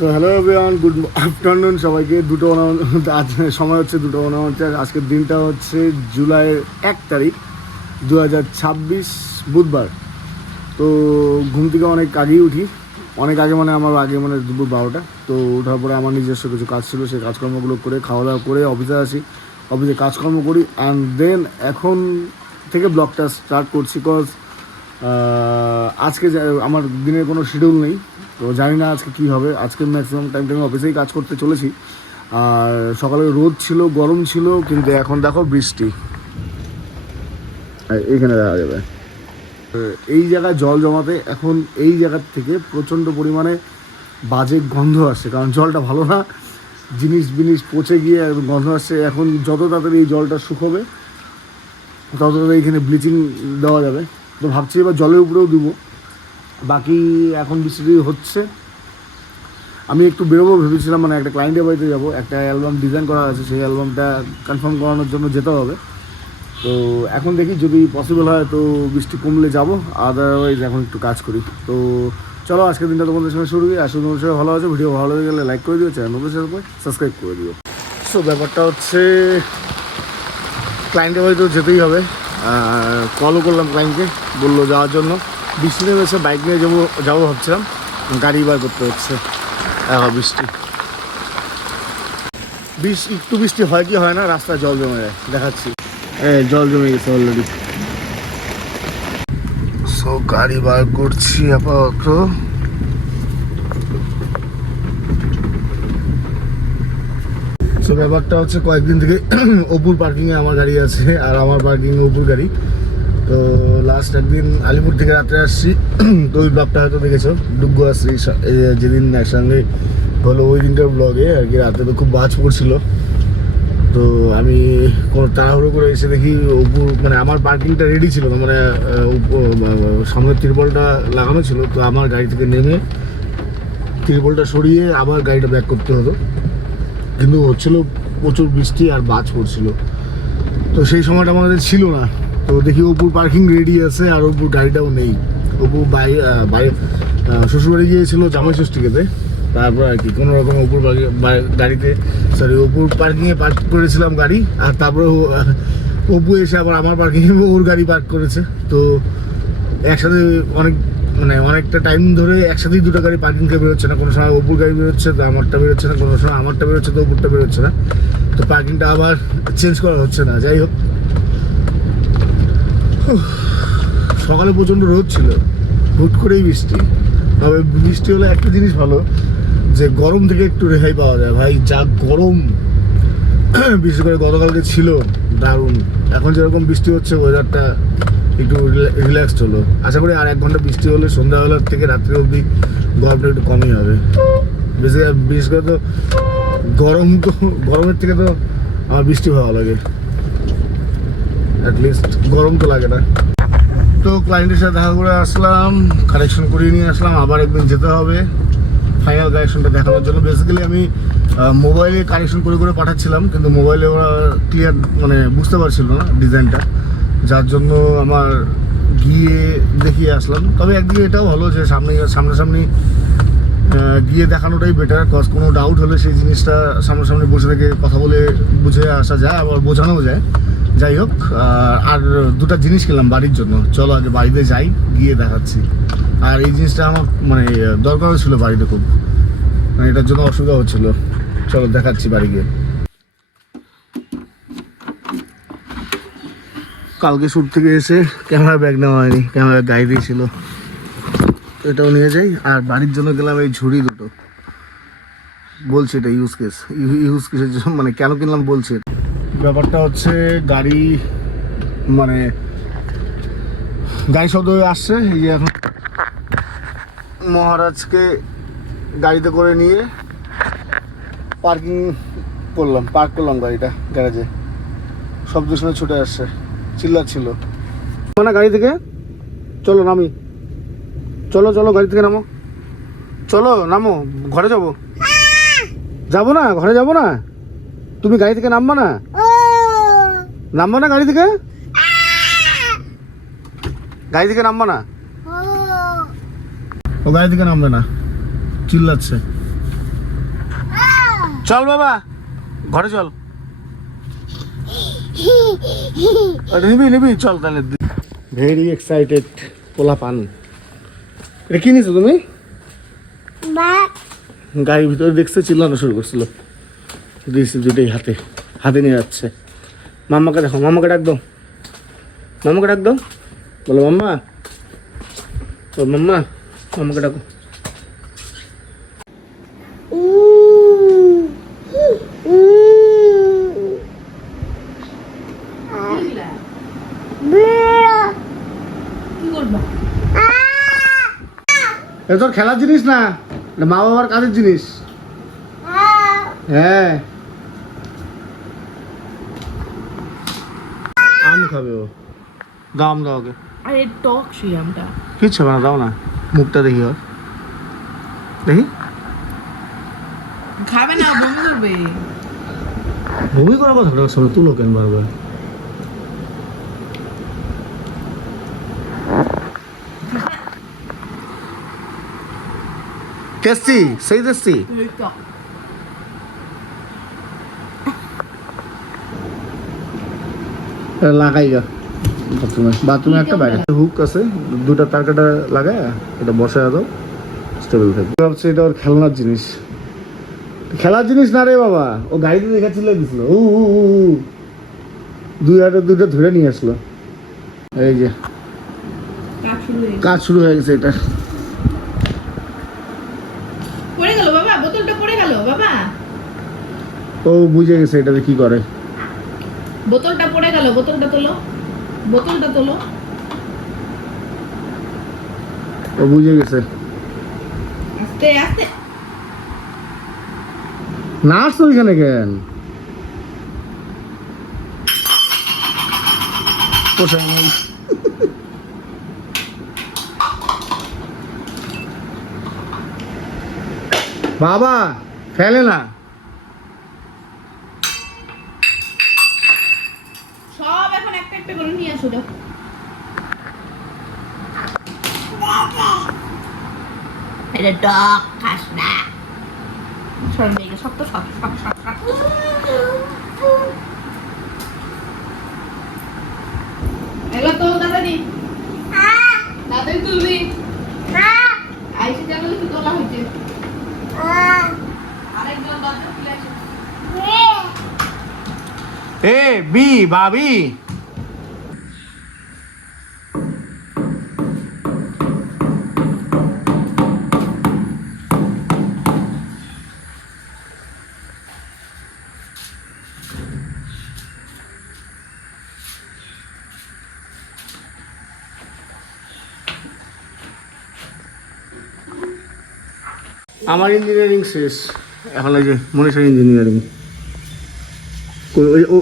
So hello everyone, good afternoon সবাইকে। আজ সময় হচ্ছে 2:49। আজকের দিনটা হচ্ছে জুলাইয়ের 1 তারিখ 2026 বুধবার। তো ঘুম থেকে অনেক আগেই উঠি, অনেক আগে মানে আমার আগে মানে দুপুর 12টা। তো ওঠার পরে আমার নিজস্ব কিছু কাজ ছিল, সেই কাজকর্মগুলো করে খাওয়া দাওয়া করে অফিসে আসি, অফিসে কাজকর্ম করি অ্যান্ড দেন এখন থেকে ব্লগটা স্টার্ট করছি। কজ আজকে আমার দিনের কোনো শিডিউল নেই, তো জানি না আজকে কী হবে। আজকে ম্যাক্সিমাম টাইমটা আমি অফিসেই কাজ করতে চলেছি। আর সকালে রোদ ছিল, গরম ছিল, কিন্তু এখন দেখো বৃষ্টি এইখানে দেখা যাবে। এই জায়গায় জল জমাতে এখন এই জায়গার থেকে প্রচণ্ড পরিমাণে বাজে গন্ধ আসছে, কারণ জলটা ভালো না, জিনিস পচে গিয়ে গন্ধ আসছে। এখন যত তাড়াতাড়ি এই জলটা শুকোবে তত তাড়াতাড়ি এখানে ব্লিচিং দেওয়া যাবে। তো ভাবছি এবার জলের উপরেও দেবো। বাকি এখন বৃষ্টি হচ্ছে, আমি একটু বেরোবো ভেবেছিলাম, মানে একটা ক্লায়েন্টের বাড়িতে যাবো, একটা অ্যালবাম ডিজাইন করা আছে, সেই অ্যালবামটা কনফার্ম করানোর জন্য যেতে হবে। তো এখন দেখি যদি পসিবল হয় তো বৃষ্টি কমলে যাবো, আদারওয়াইজ এখন একটু কাজ করি। তো চলো আজকের দিনটা তোমাদের সঙ্গে শুরু করি। আর তোমাদের সঙ্গে ভালো আছে, ভিডিও ভালো হয়ে গেলে লাইক করে দিও, চ্যানেলের সাথে সাবস্ক্রাইব করে দিও। সো ব্যাপারটা হচ্ছে ক্লায়েন্টের বাড়িতেও যেতেই হবে। কলও করলাম ক্লায়েন্টকে, বললো যাওয়ার জন্য। বৃষ্টি নেমেছে, বাইক নিয়ে যাবো ভাবছিলাম, গাড়ি বার করতে হচ্ছে। একটু বৃষ্টি হয় কি হয় না, রাস্তায় জল জমে যায়, দেখাচ্ছি। জল জমে গেছে অলরেডি। সো গাড়ি বার করছি আপাতত। সো ব্যাপারটা হচ্ছে কয়েকদিন থেকে অপুর পার্কিংয়ে আমার গাড়ি আছে, আর আমার পার্কিংয়ে অপুর গাড়ি। তো লাস্ট একদিন আলিপুর থেকে রাত্রে আসছি, তো ওই ব্লগটা হয়তো দেখেছো, ডুগ্গু আসছি যেদিন একসঙ্গে হলো, ওই দিনটার ব্লগে আর কি। রাতে তো খুব বাজ পড়ছিল, তো আমি কোনো তাড়াহুড়ো করে এসে দেখি উপর, মানে আমার পার্কিংটা রেডি ছিল না, মানে সামনের ত্রিপলটা লাগানো ছিল। তো আমার গাড়ি থেকে নেমে ত্রিপলটা সরিয়ে আবার গাড়িটা ব্যাক করতে হতো, কিন্তু হচ্ছিল প্রচুর বৃষ্টি আর বাজ পড়ছিল। তো সেই সময়টা আমাদের ছিল না। তো দেখি অপুর পার্কিং রেডি আছে আর অপুর গাড়িটাও নেই। অপু বাইরে শ্বশুরবাড়ি গিয়েছিল জামাই ষষ্ঠীকেতে, তারপর আর কি কোনো রকম অপুর গাড়িতে অপুর পার্কিংয়ে পার্ক করেছিলাম গাড়ি, আর তারপরে অপু এসে আবার আমার পার্কিংয়ে ওর গাড়ি পার্ক করেছে। তো একসাথে অনেকটা টাইম ধরে একসাথেই দুটো গাড়ি পার্কিং থেকে বেরোচ্ছে না। কোনো সময় অপুর গাড়ি বেরোচ্ছে তো আমারটা বেরোচ্ছে না, কোনো সময় আমারটা বেরোচ্ছে তো অপুরটা বেরোচ্ছে না। তো পার্কিংটা আবার চেঞ্জ করা হচ্ছে না। যাই হোক, সকালে প্রচণ্ড রোদ ছিল, হুট করেই বৃষ্টি। তবে বৃষ্টি হলে একটা জিনিস ভালো, যে গরম থেকে একটু রেহাই পাওয়া যায়। ভাই যা গরম, বিশেষ করে গতকালকে ছিল দারুণ। এখন যেরকম বৃষ্টি হচ্ছে, ওয়েদারটা একটু রিল্যাক্সড হলো। আশা করি আর 1 ঘন্টা বৃষ্টি হলে সন্ধ্যাবেলার থেকে রাত্রি অবধি গরমটা একটু কমই হবে। বিশেষ করে তো গরমের থেকে তো আমার বৃষ্টি ভালো লাগে, অ্যাটলিস্ট গরম তো লাগে না। তো ক্লায়েন্টের সাথে দেখা করে আসলাম, কারেকশন করিয়ে নিয়ে আসলাম। আবার একদিন যেতে হবে ফাইনাল কারেকশনটা দেখানোর জন্য। বেসিক্যালি আমি মোবাইলে কারেকশন করে পাঠাচ্ছিলাম, কিন্তু মোবাইলে ওরা ক্লিয়ার বুঝতে পারছিল না ডিজাইনটা, যার জন্য আমার গিয়ে দেখিয়ে আসলাম। তবে একদিকে এটাও ভালো যে সামনাসামনি গিয়ে দেখানোটাই বেটার, কজ কোনো ডাউট হলে সেই জিনিসটা সামনাসামনি বসে থেকে কথা বলে বুঝে আসা যায়, আবার বোঝানোও যায়। যাই হোক, আর 2টা জিনিস কিনলাম বাড়ির জন্য। চলো আগে বাড়িতে যাই, গিয়ে দেখাচ্ছি। আর এই জিনিসটা আমার দরকারও ছিল বাড়িতে খুব, এটার জন্য অসুবিধা হচ্ছিল। চলো দেখাচ্ছি বাড়ি গিয়ে। কালকে শ্যুট থেকে এসে ক্যামেরা ব্যাগ নেওয়া হয়নি, ক্যামেরা গাড়ি দিয়েছিল, এটাও নিয়ে যাই। আর বাড়ির জন্য গেলাম এই ঝুড়ি 2টো। বলছি এটা ইউজ কেসের জন্য, কেন কিনলাম বলছি। ব্যাপারটা হচ্ছে গাড়ি শব্দ হয়ে আসছে। এই যে এখন মহারাজকে গাড়িতে করে নিয়ে পার্ক করলাম গাড়িটা গ্যারেজে। শব্দ শুনে ছুটে আসছে, চিল্লাচ্ছিল গাড়ি থেকে। চলো নামি, চলো গাড়ি থেকে নামো, চলো নামো, ঘরে যাবো না, ঘরে যাবো না। তুমি গাড়ি থেকে নামবা না গাড়ি থেকে, নামবা না। ও গাড়ি থেকে নামবে না, চিল্লাচ্ছে। চল বাবা ঘরে চল, নিবি চল তাহলে। ভেরি এক্সাইটেড পোলা পান। এটা কি নিছো তুমি? গাড়ির ভিতরে দেখছে চিল্লানো শুরু করছিল, দিয়েছি দুটোই হাতে নিয়ে যাচ্ছে। মাম্মাকে দেখো, মাম্মাকে ডাক দাও, মাম্মাকে ডাক দাও, বলো মাম্মা, ও মাম্মা, মাম্মাকে ডাকো। এ তোর খেলার জিনিস না, মা বাবার কাজের জিনিস। হ্যাঁ আম খাবে ও, দাও দাও ওকে। আরে টক সেই আমটা কিচ্ছু হবে না, দাও না, মুখটা দেখি ওর, দেখি। খাবে না, বমি করবে। বমি করার কথা সবাই তুলো কেন বারবার? টেস্টি, সেই টেস্টি। টক লাগাই গা বাথরুমে একটা বাইরে হুক আছে, দুটা তার কাটা লাগায় এটা বসায় দাও, স্টেবল থাকবে। ভাবছি এটা ওর খেলনার জিনিস, খেলার জিনিস না রে বাবা। ও গাড়িতে দেখা চলে দিছিল, দুই হাতে দুটো ধরে নিয়ে আসলো। এই যে কাজ শুরু হয়ে গেছে। এটা পড়ে গেল বাবা, বোতলটা পড়ে গেল বাবা। ও বুঝে গেছে এটাতে কি করে। বোতলটা পড়ে গেল, বোতলটা তোলো, বোতলটা তোলো। ও বুঝে গেছে। আস্তে আস্তে নাচ তো ওইখানে কেন? বাবা ফেলে না, সব এখন একটা একটা করে নিয়ে আসো। দেখো এটা টক খাস না, সব মেয়ে সব তো সব সব সব সব। এগুলো তো দাদাদি দাদাই তুলবি। আইসি যাবে কি তোলা হয়েছে। আরেকজন দরজা খুলে আসে। এ বি বাবি। আমার ইঞ্জিনিয়ারিং শেষ, এখন এই যে মনীষার ইঞ্জিনিয়ারিং। ও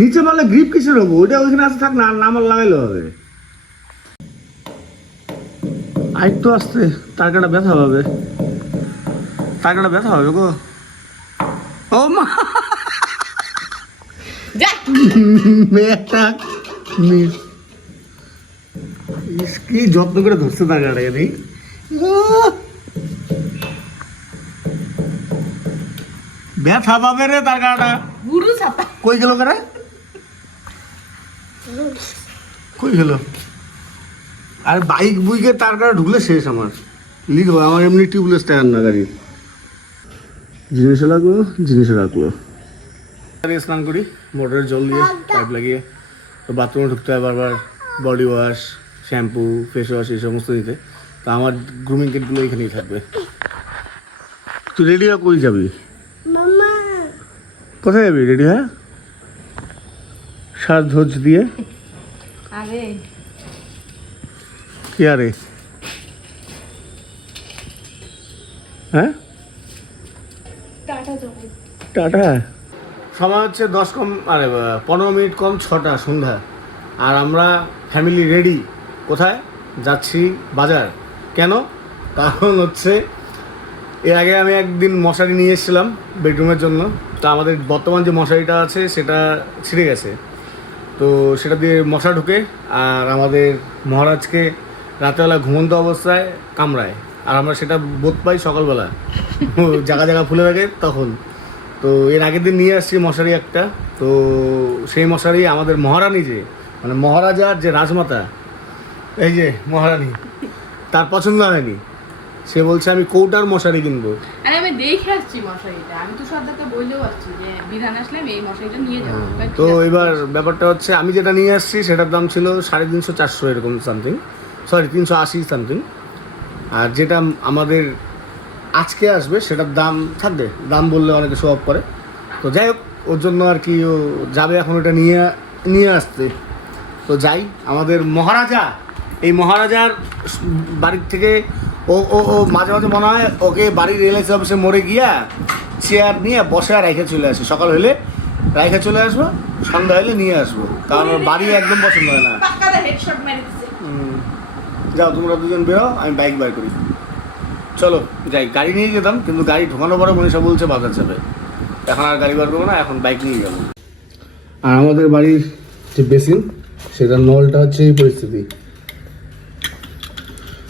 নিচে মারলে গ্রিপ কিসের হবো? ওইটা ওইখানে আসতে থাক না, নামার লাগাইলে হবে। আরেকটু আসতে, তার কাটা ব্যথা হবে, তার কাটা ব্যথা হবে গো। ও মা মেয়েটা কি যত্ন করে ধরছে তার কাটাকে নেই। ব্যথা পাবে রে তার কাটা। গুরু ছাতা কই গেল কারা, কই গেল? আর বাইক বুইকে তার কাটা ঢুকলে শেষ আমার, লিক হবে। আমার এমনি টিউবলেস টায়ার না গাড়ির। জিনিসে রাখলো স্নান করি মোটরের জল দিয়ে, পাইপ লাগিয়ে। তো বাথরুমে ঢুকতে হয় বারবার, body wash, shampoo, face wash এই সমস্ত দিতে। তা আমার গ্রুমিং কিটগুলো এখানেই থাকবে। তুই রেডি হয়ে কই যাবি? কোথায় যাবি রেডি হ্যাঁ? সাজ ধোজ দিয়ে আরে কি আরে হ্যাঁ টাটা। সময় হচ্ছে 10 কম 15 মিনিট কম 6টা সন্ধ্যা। আর আমরা ফ্যামিলি রেডি। কোথায় যাচ্ছি? বাজার। কেন? কারণ হচ্ছে এর আগে আমি একদিন মশারি নিয়ে এসেছিলাম বেডরুমের জন্য। তো আমাদের বর্তমান যে মশারিটা আছে সেটা ছিঁড়ে গেছে, তো সেটা দিয়ে মশা ঢুকে আর আমাদের মহারাজকে রাতেবেলা ঘুমন্ত অবস্থায় কামড়ায়। আর আমরা সেটা বোধ পাই সকালবেলা জায়গা জায়গা ফুলে থাকে তখন। তো এর আগের দিন নিয়ে আসছি মশারি একটা, তো সেই মশারি আমাদের মহারানী যে মানে মহারাজার যে রাজমাতা, এই যে মহারানী, তার পছন্দ হয়নি। সে বলছে আমি কৌটার মশারি কিনবো। আরে আমি দেখে আসছি মশারিটা, আমি তো সর্দারকে বললেও আসছি যে বিধান আসলে আমি এই মশারিটা নিয়ে যাবো। তো এবার ব্যাপারটা হচ্ছে আমি যেটা নিয়ে আসছি সেটার দাম ছিল 350-400 এরকম সামথিং, সরি 380 সামথিং। আর যেটা আমাদের আজকে আসবে সেটার দাম থাকবে, দাম বললে অনেকে শো অফ করে। তো যাই হোক, ওর জন্য আর কি ও যাবে এখন ওটা নিয়ে আসতে। তো যাই, আমাদের মহারাজা, এই মহারাজার বাড়ির থেকে ও ও ও মাঝে মাঝে মনে হয় ওকে বাড়ির এলআইসি অফিসে মোড়ে গিয়া চেয়ার নিয়ে বসে আর রেখে চলে আসে। সকাল হলে রেখে চলে আসবো, সন্ধ্যা হলে নিয়ে আসবো, কারণ ওর বাড়ি একদম পছন্দ হয় না। যাও তোমরা দুজন বেরো, আমি বাইক বার করি। চলো যাই, গাড়ি নিয়ে যেতাম কিন্তু গাড়ি ঢোকানোর পরে মনীষা বলছে বাজার যাবে, এখন আর গাড়ি বার করবো না, এখন বাইক নিয়ে যাবো। আর আমাদের বাড়ির যে বেসিন সেটার নলটা হচ্ছে এই পরিস্থিতি,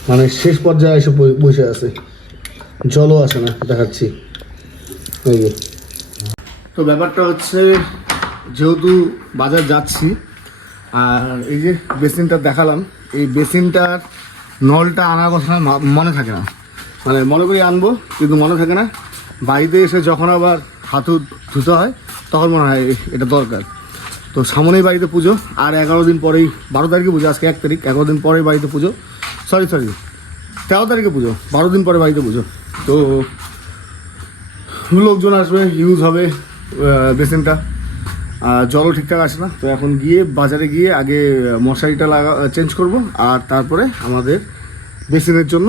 মানে শেষ পর্যায়ে এসে বসে আছে, জলও আসে না, দেখাচ্ছি এই যে। তো ব্যাপারটা হচ্ছে যেহেতু বাজার যাচ্ছি আর এই যে বেসিনটা দেখালাম, এই বেসিনটার নলটা আনার কথা মনে থাকে না, মানে মনে করি আনবো কিন্তু মনে থাকে না। বাড়িতে এসে যখন আবার হাতু ধুতে হয় তখন মনে হয় এটা দরকার। তো সামনেই বাড়িতে পুজো, আর 11 দিন পরেই, 12 তারিখে পুজো, আজকে 1 তারিখ, 11 দিন পরেই বাড়িতে পুজো, সরি 13 তারিখে পুজো, 12 দিন পরে বাড়িতে পুজো। তো লোকজন আসবে, ইউজ হবে বেসিনটা, জলও ঠিকঠাক আসে না। তো এখন গিয়ে বাজারে গিয়ে আগে মশারিটা চেঞ্জ করব, আর তারপরে আমাদের বেসিনের জন্য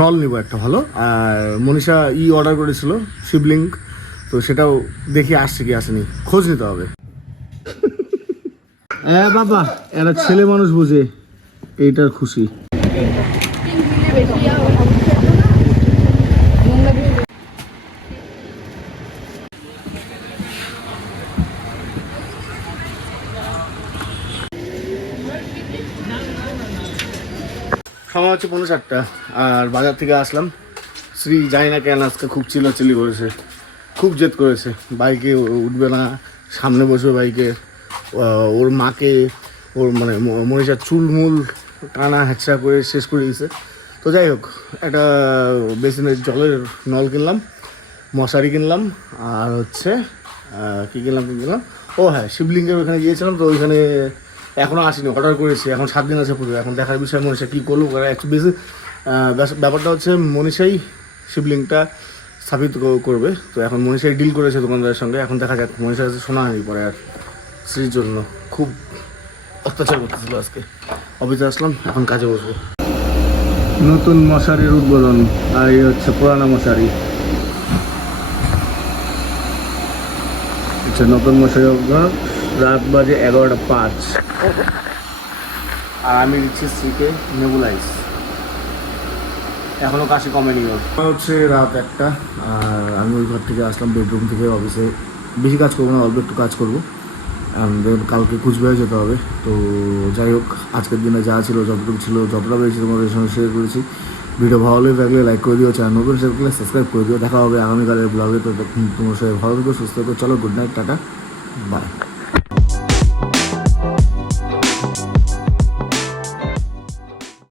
নল নিব একটা ভালো। আর মনীষা অর্ডার করেছিল শিবলিঙ্গ, তো সেটাও দেখি আসছে কি আসেনি, খোঁজ নিতে হবে। হ্যাঁ বাবা, একটা ছেলে মানুষ বুঝে এইটার খুশি। সময় হচ্ছে 5:30, আর বাজার থেকে আসলাম। শ্রী জানি না কেন আজকে খুব চিল্লাচিল্লি করেছে, খুব জেদ করেছে, বাইকে উঠবে না, সামনে বসবে বাইকে। ওর মাকে, ওর মানে মনীষার চুলমুল টানা হ্যাচড়া করে শেষ করে দিয়েছে। তো যাই হোক, একটা বেসিনের জলের নল কিনলাম, মশারি কিনলাম, আর হচ্ছে কী কিনলাম, ও হ্যাঁ, শিবলিঙ্গের ওখানে গিয়েছিলাম, তো ওইখানে এখনও আসিনি, অর্ডার করেছি, এখন 7 দিন আছে পুজো। এখন দেখার বিষয় মনীষা কী করলো। বেশি ব্যাপারটা হচ্ছে মনীষাই শিবলিঙ্গটা স্থাপিত করবে। তো এখন মনীষাই ডিল করেছে দোকানদারের সঙ্গে, এখন দেখা যাক। মনীষা কাছে শোনা হয়নি পরে, আর স্ত্রীর জন্য খুব অত্যাচার করতেছিল আজকে। অফিসে আসলাম, এখন কাজে বসবো। নতুন মশারির উদ্বোধন, আর এই হচ্ছে পুরানো মশারি। আচ্ছা, নতুন মশারি উদ্বোধন, রাত বাজে 11:05, আর আমি দিচ্ছি স্ত্রীকে নেবুলাইজ। এখনও কাশি কমেনি ওর। হচ্ছে রাত 1টা, আর আমি ওই ঘর থেকে আসলাম, বেডরুম থেকে। অফিসে বেশি কাজ করবো না, অল্প একটু কাজ করবো, দেন কালকে কুচবিহার যেতে হবে। তো যাই হোক, আজকের দিনে যা ছিল, যতটুকু ছিল, যতটা পেরেছি তোমাদের সঙ্গে শেয়ার করেছি। ভিডিও ভালো লাগলে লাইক করে দিও, চ্যানেল নতুন শেয়ার করলে সাবস্ক্রাইব করে দিও। দেখা হবে আগামীকালের ব্লগে। তো তোমার সবাই ভালো থেকো, সুস্থ থেকো। চলো, গুড নাইট, টাটা, বাই।